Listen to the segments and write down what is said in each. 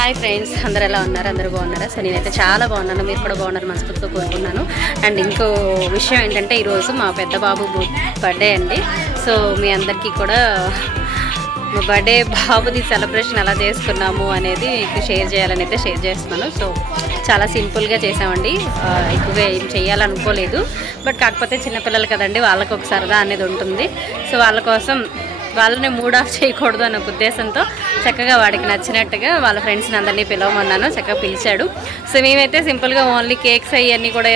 Hi friends, అందరు ఎలా ఉన్నారు? అందరూ బాగున్నారా? సో నేనైతే చాలా బాగున్నాను, మీరు కూడా బాగున్నారు మనస్ఫూర్తిగా కోరుకున్నాను. అండ్ ఇంకో విషయం ఏంటంటే ఈరోజు మా పెద్ద బాబు బర్త్డే అండి. సో మీ అందరికీ కూడా మా బర్త్డే బాబుది సెలబ్రేషన్ ఎలా చేసుకున్నాము అనేది మీకు షేర్ చేయాలని అయితే షేర్ చేస్తున్నాను. సో చాలా సింపుల్గా చేసామండి, ఎక్కువగా ఏం చేయాలనుకోలేదు. బట్ కాకపోతే చిన్నపిల్లలు కదండి, వాళ్ళకు ఒక సరదా అనేది ఉంటుంది. సో వాళ్ళ కోసం వాళ్ళని మూడ్ ఆఫ్ చేయకూడదు అన్న ఉద్దేశంతో చక్కగా వాడికి నచ్చినట్టుగా వాళ్ళ ఫ్రెండ్స్ని అందరినీ పిలవమన్నాను. చక్కగా పిలిచాడు. సో మేమైతే సింపుల్గా ఓన్లీ కేక్స్ అవన్నీ కూడా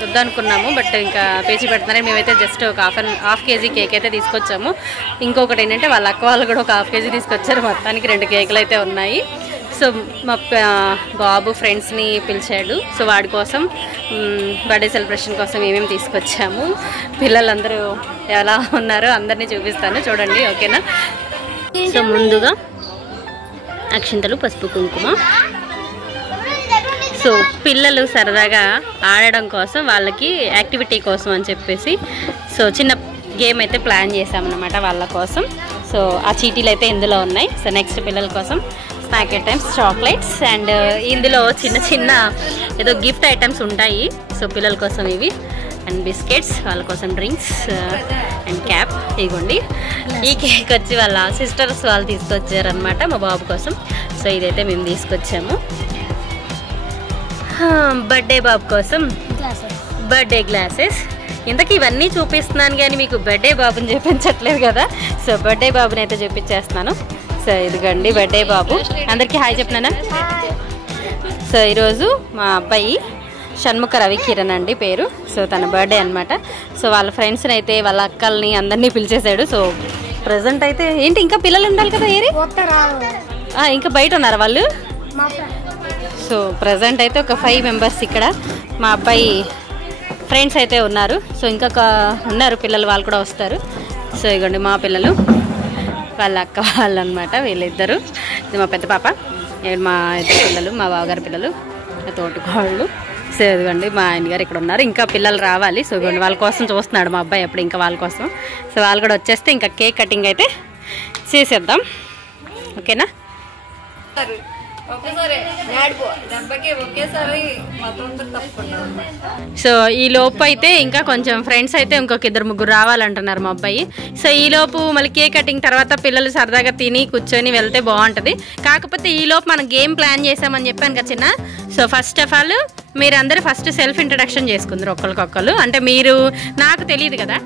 వద్దనుకున్నాము. బట్ ఇంకా పేచి పెడుతున్నారని మేమైతే జస్ట్ ఒక హాఫ్ కేజీ కేక్ అయితే తీసుకొచ్చాము. ఇంకొకటి ఏంటంటే వాళ్ళ అక్క వాళ్ళు కూడా ఒక హాఫ్ కేజీ తీసుకొచ్చారు. మొత్తానికి 2 కేకులు అయితే ఉన్నాయి. సో మా బాబు ఫ్రెండ్స్ని పిలిచాడు. సో వాడి కోసం బర్త్డే సెలబ్రేషన్ కోసం ఏమేమి తీసుకొచ్చాము, పిల్లలందరూ ఎలా ఉన్నారో అందరినీ చూపిస్తాను, చూడండి. ఓకేనా? సో ముందుగా అక్షింతలు, పసుపు, కుంకుమ. సో పిల్లలు సరదాగా ఆడడం కోసం, వాళ్ళకి యాక్టివిటీ కోసం అని చెప్పేసి సో చిన్న గేమ్ అయితే ప్లాన్ చేసామన్నమాట వాళ్ళ కోసం. సో ఆ చీటీలు అయితే ఇందులో ఉన్నాయి. సో నెక్స్ట్ పిల్లల కోసం స్నాక్ ఐటమ్స్, చాక్లెట్స్, అండ్ ఇందులో చిన్న చిన్న ఏదో గిఫ్ట్ ఐటమ్స్ ఉంటాయి. సో పిల్లల కోసం ఇవి, అండ్ బిస్కెట్స్, వాళ్ళ కోసం డ్రింక్స్ అండ్ క్యాప్. ఇదిగోండి. ఈ కేక్ వచ్చి వాళ్ళ సిస్టర్స్ వాళ్ళు తీసుకొచ్చారనమాట మా బాబు కోసం. సో ఇదైతే మేము తీసుకొచ్చాము. బర్త్డే బాబు కోసం బర్త్డే గ్లాసెస్. ఇంతకీ ఇవన్నీ చూపిస్తున్నాను కానీ మీకు బర్త్డే బాబుని చూపించట్లేదు కదా. సో బర్త్డే బాబుని అయితే చూపించేస్తున్నాను. సో ఇదిగోండి బర్త్డే బాబు. అందరికీ హాయ్ చెప్పినానా? సో ఈరోజు మా అబ్బాయి షణ్ముఖ రవికిరణ్ అండి పేరు. సో తన బర్త్డే అనమాట. సో వాళ్ళ ఫ్రెండ్స్ని అయితే, వాళ్ళ అక్కల్ని అందరినీ పిలిచేశాడు. సో ప్రజెంట్ అయితే ఏంటి, ఇంకా పిల్లలు ఉండాలి కదా, ఏరి ఇంకా బయట ఉన్నారు వాళ్ళు. సో ప్రజెంట్ అయితే ఒక 5 మెంబర్స్ ఇక్కడ మా అబ్బాయి ఫ్రెండ్స్ అయితే ఉన్నారు. సో ఇంకొక ఉన్నారు పిల్లలు, వాళ్ళు కూడా వస్తారు. సో ఇగోండి మా పిల్లలు, వాళ్ళ అక్క వాళ్ళు అనమాట వీళ్ళిద్దరు. ఇది మా పెద్ద పాప, మా ఇద్దరు పిల్లలు, మా బావగారి పిల్లలు, తోటికోళ్ళు. సో ఇదిగోండి మా ఆయన గారు ఇక్కడ ఉన్నారు. ఇంకా పిల్లలు రావాలి. సో ఇదిగోండి వాళ్ళ కోసం చూస్తున్నాడు మా అబ్బాయి అప్పుడు, ఇంకా వాళ్ళ కోసం. సో వాళ్ళు కూడా వచ్చేస్తే ఇంకా కేక్ కటింగ్ అయితే చేసేద్దాం. ఓకేనా? సో ఈ లోపు అయితే ఇంకా కొంచెం ఫ్రెండ్స్ అయితే ఇంకొక 2-3 రావాలంటున్నారు మా అబ్బాయి. సో ఈ లోపు మళ్ళీ కేక్ కటింగ్ తర్వాత పిల్లలు సరదాగా తిని కూర్చొని వెళ్తే బాగుంటుంది. కాకపోతే ఈ లోపు మనం గేమ్ ప్లాన్ చేసామని చెప్పాను కదా చిన్న. సో ఫస్ట్ ఆఫ్ ఆల్ మీరందరూ ఫస్ట్ సెల్ఫ్ ఇంట్రడక్షన్ చేసుకుందరు ఒకరికొకరు. అంటే మీరు, నాకు తెలియదు కదా,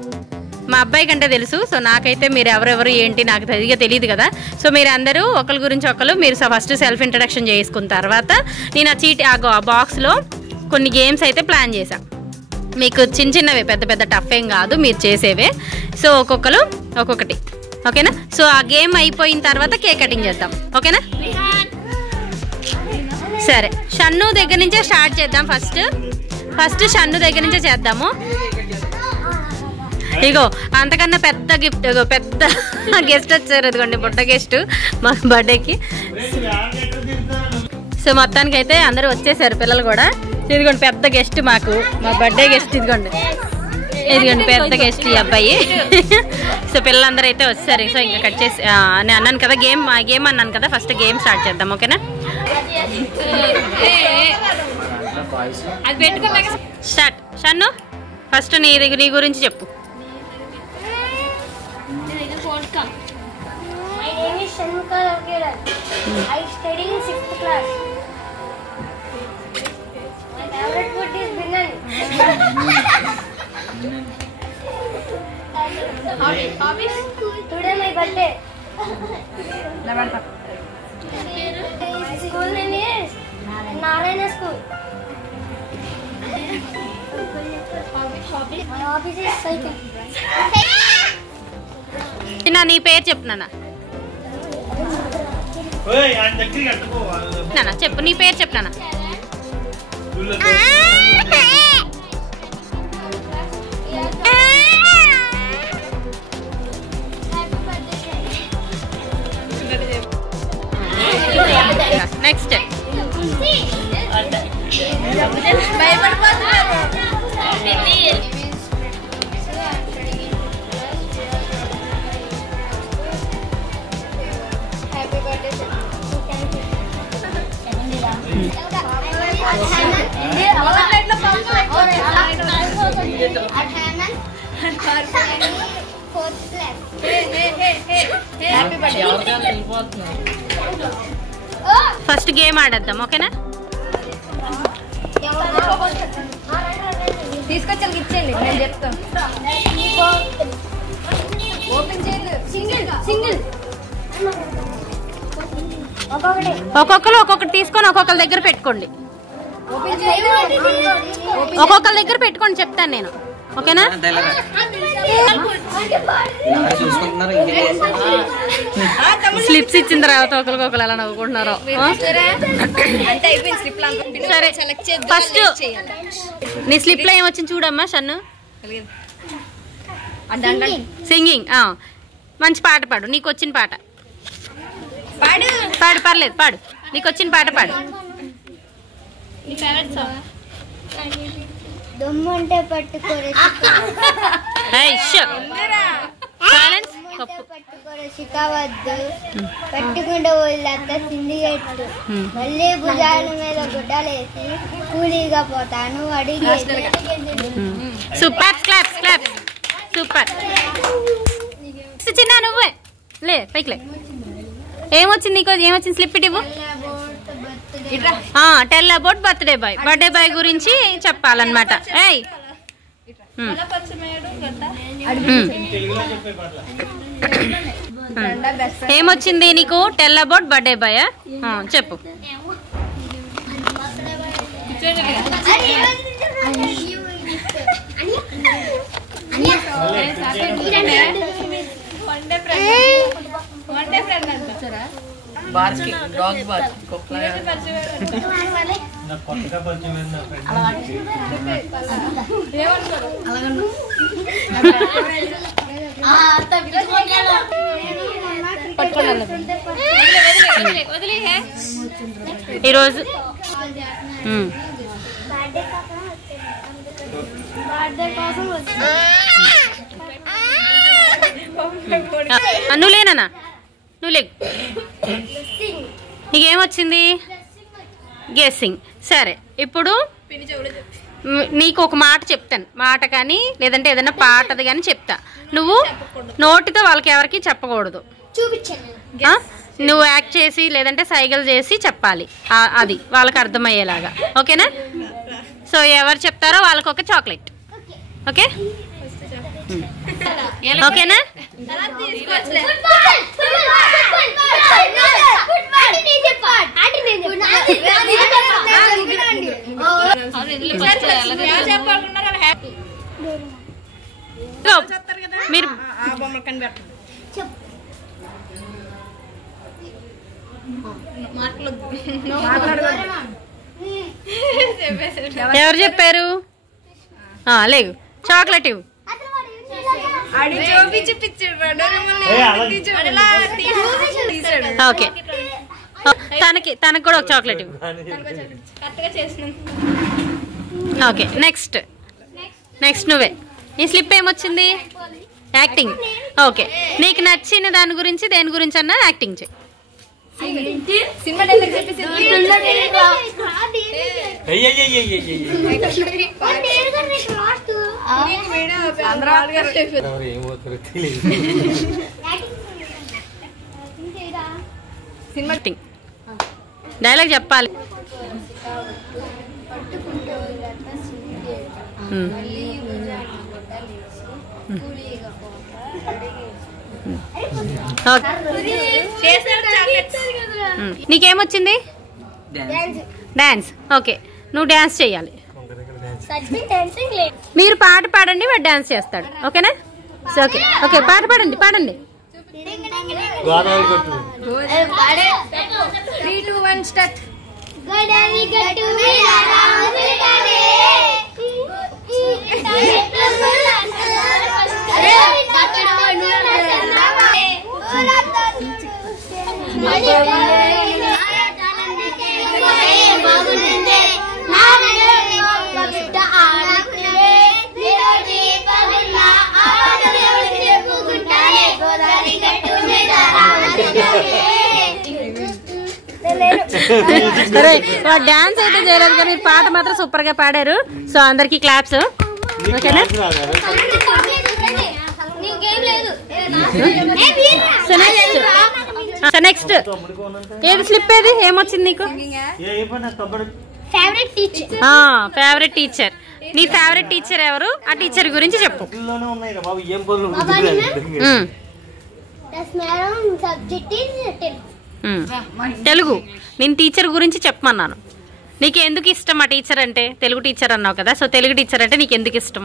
మా అబ్బాయి కంటే తెలుసు. సో నాకైతే మీరు ఎవరెవరు ఏంటి నాకు సరిగ్గా తెలియదు కదా. సో మీరు అందరూ ఒకరి గురించి ఒకరు మీరు ఫస్ట్ సెల్ఫ్ ఇంట్రడక్షన్ చేసుకున్న తర్వాత నేను ఆ బాక్స్లో కొన్ని గేమ్స్ అయితే ప్లాన్ చేశాను. మీకు చిన్న చిన్నవే, పెద్ద పెద్ద టఫ్ ఏం కాదు, మీరు చేసేవే. సో ఒక్కొక్కరు ఒక్కొక్కటి. ఓకేనా? సో ఆ గేమ్ అయిపోయిన తర్వాత కేక్ కటింగ్ చేద్దాం. ఓకేనా? సరే, షన్ను దగ్గర నుంచే స్టార్ట్ చేద్దాం. ఫస్ట్ షన్ను దగ్గర నుంచే చేద్దాము. ఇగో అంతకన్నా పెద్ద గిఫ్ట్, పెద్ద గెస్ట్ వచ్చారు. ఇదిగోండి బుట్ట గెస్ట్ మా బర్త్డేకి. సో మొత్తానికి అయితే అందరూ వచ్చేసారు, పిల్లలు కూడా. ఇదిగోండి పెద్ద గెస్ట్ మాకు, మా బర్త్డే గెస్ట్. ఇదిగోండి పెద్ద గెస్ట్ ఈ అబ్బాయి. సో పిల్లలందరూ అయితే వచ్చారు. సో ఇంకా కట్ చేసి నేను అన్నాను కదా గేమ్ అన్నాను కదా, ఫస్ట్ గేమ్ స్టార్ట్ చేద్దాం. ఓకేనా? స్టార్ట్. షన్ను ఫస్ట్ నీ గురించి చెప్పు. My name is Shunmukha Ravikiran. I study in 6th class. My favorite food is biryani. Hobbies? Today my birthday. My school name is Narayana School. My hobbies is cycling. నీ పేరు చెప్పు నాన్న. చెప్పు నీ పేరు చెప్పు నాన్న. నెక్స్ట్ ఫస్ట్ గేమ్ ఆడేద్దాం, ఓకేనా? తీసుకొచ్చి ఇచ్చేయండి, నేను చెప్తాను. ఓపెన్ చేయదు. సింగిల్ ఒక్కొక్కరు ఒక్కొక్కటి తీసుకొని ఒక్కొక్కరి దగ్గర పెట్టుకోండి. ఒక్కొక్కరి దగ్గర పెట్టుకోండి చెప్తాను నేను, ఓకేనా? స్లిప్స్ ఇచ్చిన తర్వాత ఒకరికొకరు ఎలా నవ్వుకుంటున్నారో. సరే, ఫస్ట్ నీ స్లిప్ లో ఏమొచ్చింది చూడమ్మా షన్ను. సింగింగ్. మంచి పాట పాడు, నీకు వచ్చిన పాట పాడు. పర్లేదు పాడు, నీకు వచ్చిన పాట పాడు. దమ్ముంటే పట్టుకోరే పట్టుకోరే చిక్కవద్దు, పట్టుకుంటే వాళ్ళంతా సిందిగట్టు, మళ్ళీ భుజాల మీద గుడ్డలేసి కూలీగా పోతాను అడిగి. Super, claps claps, super. చిన్న నువ్వే లే పైకి లే. ఏమొచ్చింది నీకు? ఏమొచ్చింది? స్లిప్ ఇవ్వు. Tell about birthday boy. Birthday boy గురించి చెప్పాలన్నమాట. ఏమొచ్చింది నీకు? టెల్ అబౌట్ బర్త్డే బాయ్ చెప్పు. ఈరోజు నువ్వు లేనా? నువ్వు లేకు. నీకేమొచ్చింది? గెస్సింగ్. సరే, ఇప్పుడు నీకు ఒక మాట చెప్తాను, మాట కానీ లేదంటే ఏదైనా పాటది కానీ చెప్తా. నువ్వు నోటితో వాళ్ళకి ఎవరికి చెప్పకూడదు. నువ్వు యాక్ట్ చేసి లేదంటే సైగలు చేసి చెప్పాలి, అది వాళ్ళకి అర్థమయ్యేలాగా, ఓకేనా? సో ఎవరు చెప్తారో వాళ్ళకి ఒక చాక్లెట్, ఓకే? ఓకేనా? మీరు ఎవరు చెప్పారు? లేవు, చాక్లెట్ ఇవ్వు. ఓకే, తనకి కూడా ఒక చాక్లెట్ ఇవ్వు. ఓకే, నెక్స్ట్ నువ్వే. ఈ స్లిప్ ఏమొచ్చింది? యాక్టింగ్. ఓకే, నీకు నచ్చిన దాని గురించి దేని గురించి అన్నా యాక్టింగ్ చేయి. డైలాగ్ చెప్పాలి. నీకేమొచ్చింది? డాన్స్. ఓకే, నువ్వు డాన్స్ చెయ్యాలి. మీరు పాట పాడండి, వాడు డాన్స్ చేస్తాడు, ఓకేనా? ఓకే ఓకే, పాట పాడండి. 3, 2, 1 స్టార్ట్. సరే, డాన్స్ అయితే చేయలేదు కానీ పాట మాత్రం సూపర్ గా పాడారు. సో అందరికి క్లాప్స్. ఓకేనా? సో నెక్స్ట్ ఏది స్లిప్ ఏది ఏమొచ్చింది నీకు? Favourite teacher. నీ ఫేవరెట్ టీచర్ ఎవరు? ఆ టీచర్ గురించి చెప్పు. తెలుగు. నేను టీచర్ గురించి చెప్పమన్నాను. నీకు ఎందుకు ఇష్టం ఆ టీచర్ అంటే? తెలుగు టీచర్ అన్నావు కదా, సో తెలుగు టీచర్ అంటే నీకు ఎందుకు ఇష్టం?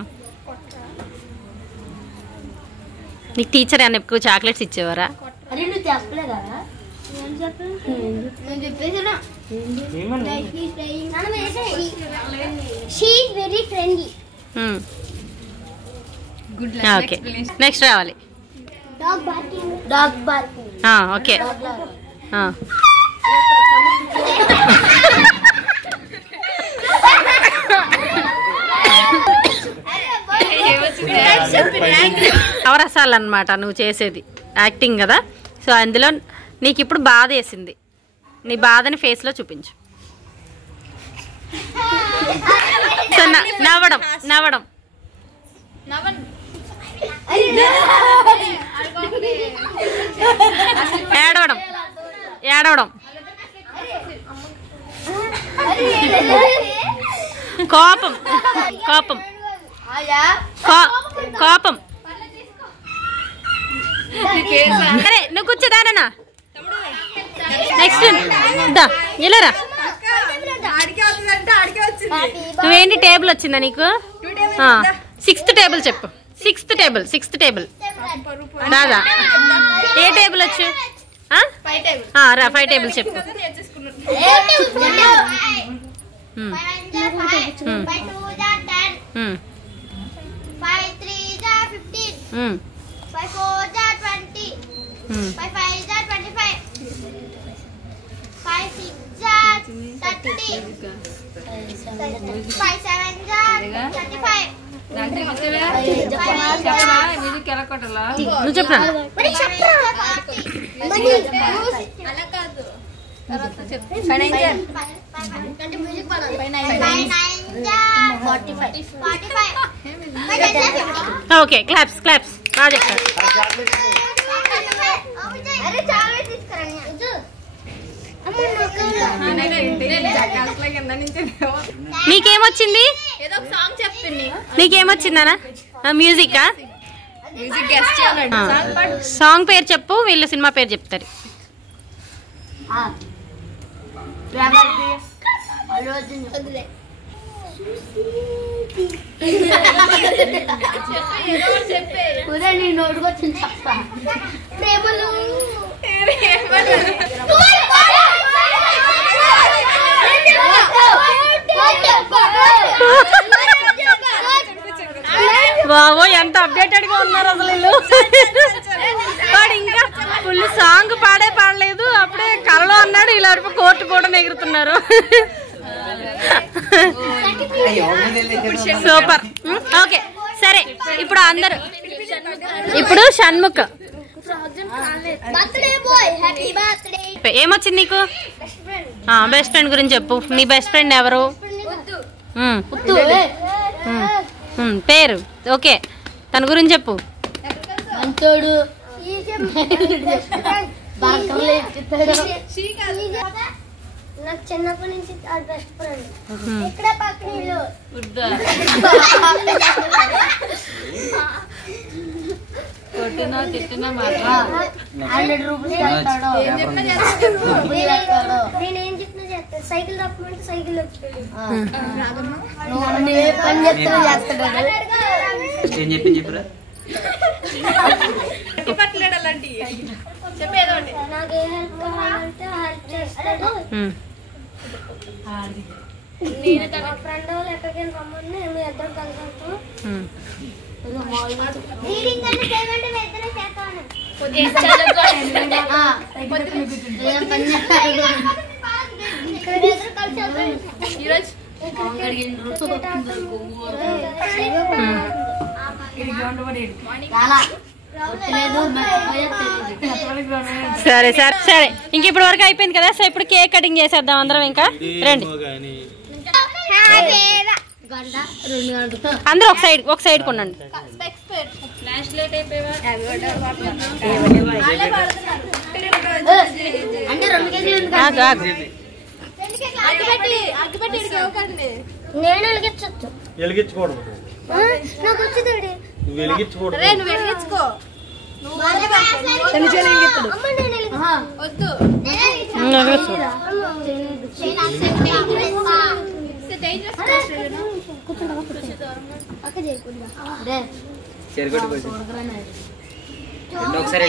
నీకు టీచర్ అని ఎక్కువ చాక్లెట్స్ ఇచ్చేవారా? ఓకే, నెక్స్ట్ రావాలి. ఓకే, అవరసాలు అన్నమాట నువ్వు చేసేది, యాక్టింగ్ కదా. సో అందులో నీకు ఇప్పుడు బాధ వేసింది, నీ బాధని ఫేస్లో చూపించు. సో నవ్వడం నవ్వడం ఏడవడం ఏడవడం కోపం కోపం కోపం. అరే నువ్వు కూర్చోదానా? నెక్స్ట్ ఇలారా. నువ్వేంటి టేబుల్ వచ్చిందా నీకు? 6th టేబుల్ చెప్పు. 6th టేబుల్ రాదా? ఏ టేబుల్ వచ్చు? 5 టేబుల్ చెప్పు. 5 4 20, 5 5 25, 5 6 30, 5 7 35. నువ్వు చెప్పరా? Okay, claps claps. బాగా చెప్తారు. నీకేమొచ్చింది? నీకేమొచ్చిందనా? మ్యూజిక్. సాంగ్ పేరు చెప్పు, వీళ్ళు సినిమా పేరు చెప్తారు. బాబో ఎంత అప్డేటెడ్ గా ఉన్నారు అసలు వీళ్ళు. వాడు ఇంకా ఫుల్ సాంగ్ పాడలేదు, అప్పుడే కలలో అన్నాడు, ఇలా కోర్టు కూడా ఎగురుతున్నారు. సూపర్. ఓకే సరే, ఇప్పుడు అందరు ఇప్పుడు షణ్ముఖ్ ఏమొచ్చింది నీకు? బెస్ట్ ఫ్రెండ్ గురించి చెప్పు. నీ బెస్ట్ ఫ్రెండ్ ఎవరు? పేరు ఓకే, తన గురించి చెప్పు. నాకు చిన్నప్పటి నుంచి బెస్ట్ ఫ్రెండ్. ఇక్కడ పక్కన కొట్టినా తిట్టినా 100 రూపీస్ నేనేం చెప్పినా చేస్తాను. సైకిల్ తప్పమంటే సైకిల్ నాకు ఏ హెల్ప్ కావాలంటే హెల్ప్ చేస్తాడు. నేను తన ఫ్రెండ్ వాళ్ళు ఎక్కడికైనా రమ్మని మేము ఇద్దరం కలిసి రీడింగ్ అంటే చేయమంటే మేము ఇద్దరం చేస్తాను. సరే సరే సరే, ఇంక ఇప్పుడు వరకు అయిపోయింది కదా. సో ఇప్పుడు కేక్ కటింగ్ చేసేద్దాం అందరం. ఇంకా రండి. అందరూ ఒక సైడ్ కొనండి. నేను వెలిగించొచ్చు. వెలిగించకూడదు. నాకు వచ్చింది. నువ్వు వెలిగించకూడదు. నువ్వు వెలిగించుకో. వద్దు. ఒకసారి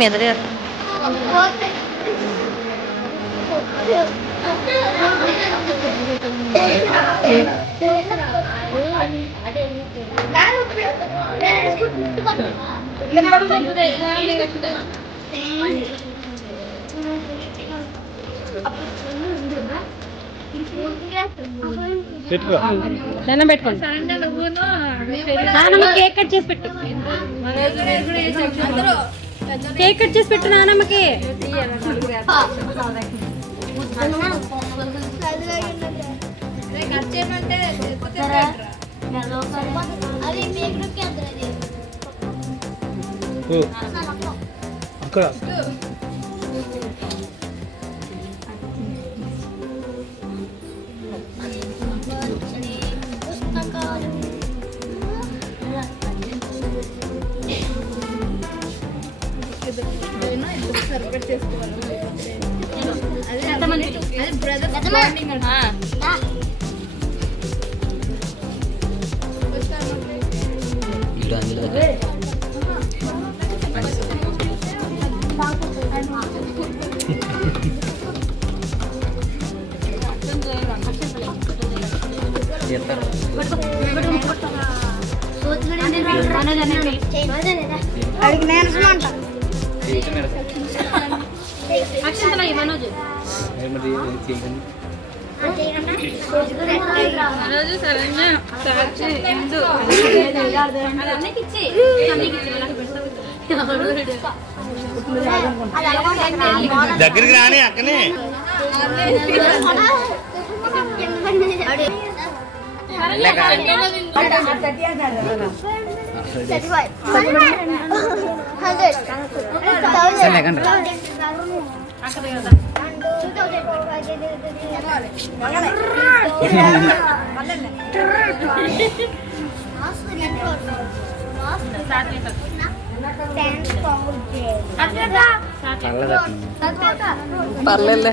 మెదడు దండం పెట్టుకోండి. నానమ్మ కేక్ కట్ చేసి పెట్టు. కేక్ కట్ చేసి పెట్టు నానమ్మకి. కట్ చేయమంటే అక్కడ దగ్గరికి రాని అక్కనే పర్లేదు.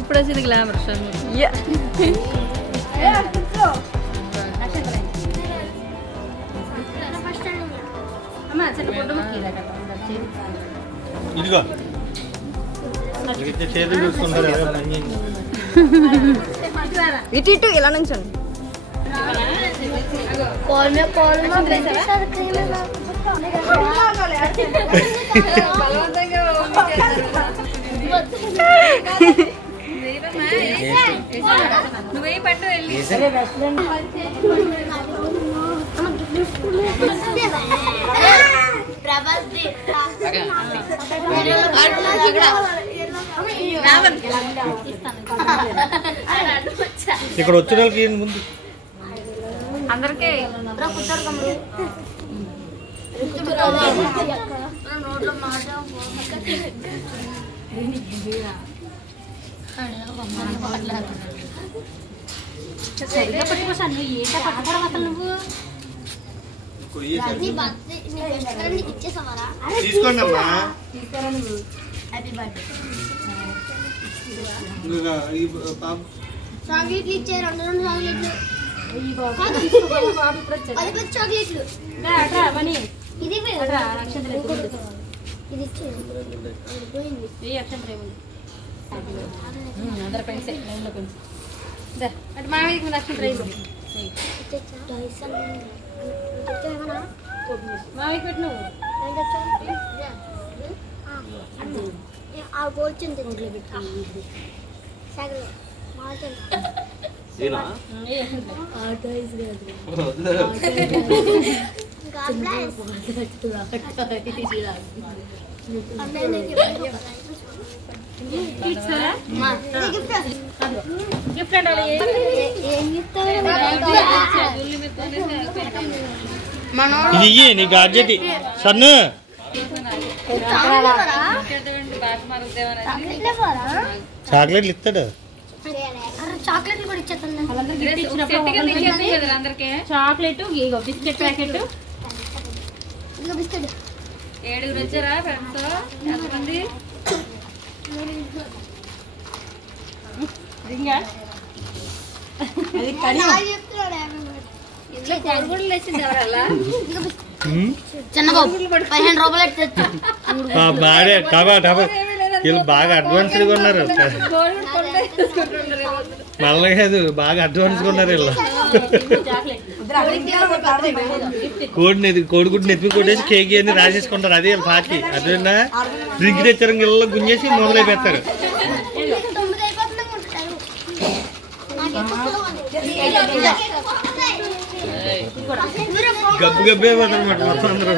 ఇప్పుడు వచ్చింది గ్లామర్. ఇదిగో చేతులు చూసుకుంటారు ఇటు ఇటు ఇలా నుంచండి నువ్వే పట్టు వెళ్ళి ఇక్కడ వచ్చిన వాళ్ళకి ముందు అందరికీ సరిగ్గా పట్టుకోసాను నువ్వు ఏంటో పట్టుకోవడం అసలు నువ్వు తీసుకోండి అమ్మా చాక్లెట్లు ఇచ్చారు 2 చాక్లెట్లు 10 చాక్లెట్లు ఇది ఇది ఇచ్చారు అందరు పెంచే లైన్లో పెంచి అటు మామయ్యకి నచ్చిన ట్రైన్ మామయ్యకి పెట్టు నువ్వు ఇది నీ గాడ్జెట్ సన్ను చాక్లెట్లు ఇస్తాడు చాక్లెట్లు కూడా ఇచ్చేస్తాను చాక్లెట్ ఇగో బిస్కెట్ ప్యాకెట్ బిస్కెట్ 7 వచ్చారా ఫ్రెండ్స్ ఎంతమంది చిన్నబాబు 15 రూపాయలు బాగా వీళ్ళు బాగా అడ్వాన్స్డ్గా ఉన్నారు మళ్ళీ కాదు బాగా అడ్వాన్స్గా ఉన్నారు వీళ్ళు కోడిగుడ్డు నెత్తి కొట్టేసి కేక్ అని రాసేసుకుంటారు అదే వీళ్ళ పార్టీ అదేనా డ్రింక్ తెచ్చారు ఇళ్ళలో గుంజేసి మొదలైపోతారు గబ్బు గబ్బే అనమాట మొత్తం అందరూ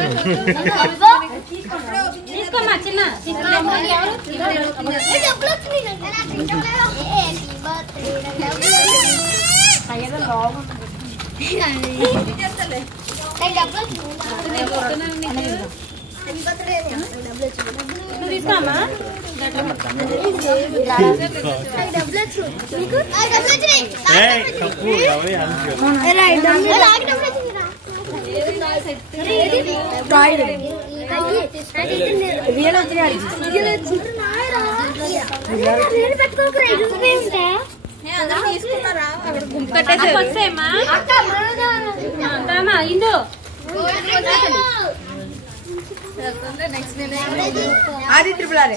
తీసుకోమ్మా చిన్న తీసుకోమ్మా తప్పు ఎవరి ఇందు అది ట్రిపుల్ ఆర్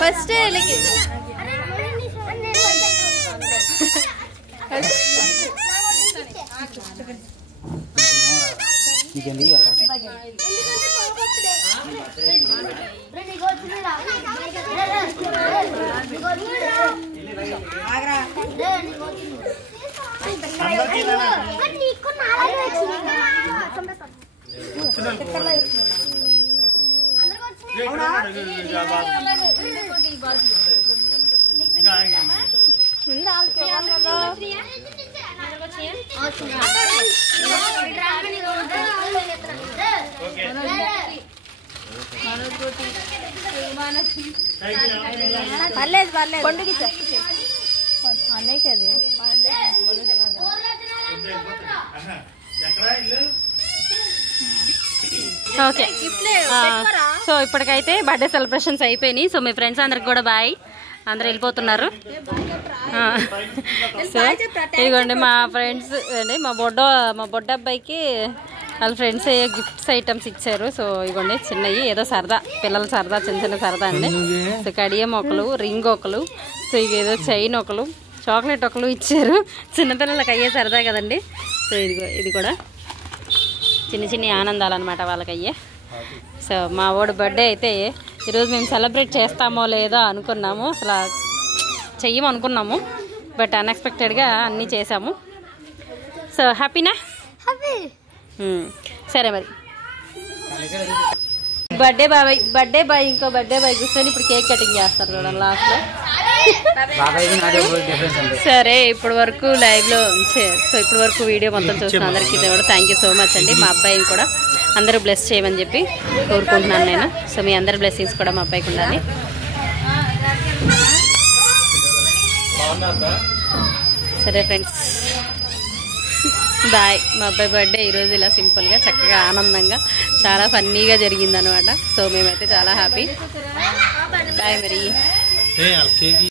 ఫస్ట్ అందరూ ముందు వాళ్ళకి ఇవ్వాలి కదా. పర్లేదు పర్లేదు పండుగ అన్నయ్యకి అది ఓకే. సో ఇప్పటికైతే బర్త్డే సెలబ్రేషన్స్ అయిపోయినాయి. సో మీ ఫ్రెండ్స్ అందరికి కూడా బాయ్. అందరు వెళ్ళిపోతున్నారు. సో ఇదిగోండి మా ఫ్రెండ్స్ అండి, మా బొడ్డ అబ్బాయికి వాళ్ళ ఫ్రెండ్స్ గిఫ్ట్స్ ఐటమ్స్ ఇచ్చారు. సో ఇదిగోండి చిన్నవి, ఏదో సరదా, పిల్లల సరదా, చిన్న చిన్న సరదా అండి. సో కడియం ఒకలు, రింగ్ ఒకలు, సో ఇదేదో చైన్ ఒకలు, చాక్లెట్ ఒకలు ఇచ్చారు. చిన్నపిల్లలకి అయ్యే సరదా కదండి. సో ఇది కూడా చిన్న చిన్న ఆనందాలు అనమాట వాళ్ళకి అయ్యే. సో మా వాడు బర్త్డే అయితే ఈరోజు మేము సెలబ్రేట్ చేస్తామో లేదో అనుకున్నాము, అసలు చెయ్యము అనుకున్నాము, బట్ అన్ఎక్స్పెక్టెడ్గా అన్నీ చేసాము. సో హ్యాపీనా? సరే మరి బర్త్డే బాయ్ ఇంకో బర్త్డే బాయ్ కూర్చొని ఇప్పుడు కేక్ కటింగ్ చేస్తారు చూడండి లాస్ట్లో. సరే ఇప్పటి వరకు లైవ్లో సో ఇప్పటి వరకు వీడియో మొత్తం చూసిన అందరికీ కూడా థ్యాంక్ యూ సో మచ్ అండి. మా అబ్బాయిని కూడా అందరూ బ్లెస్ చేయమని చెప్పి కోరుకుంటున్నాను నేను. సో మీ అందరి బ్లెస్సింగ్స్ కూడా మా అబ్బాయికి ఉండాలి. సరే ఫ్రెండ్స్ బాయ్. మా అబ్బాయి బర్త్డే ఈరోజు ఇలా సింపుల్గా చక్కగా ఆనందంగా చాలా ఫన్నీగా జరిగిందనమాట. సో మేమైతే చాలా హ్యాపీ. బాయ్ మరి.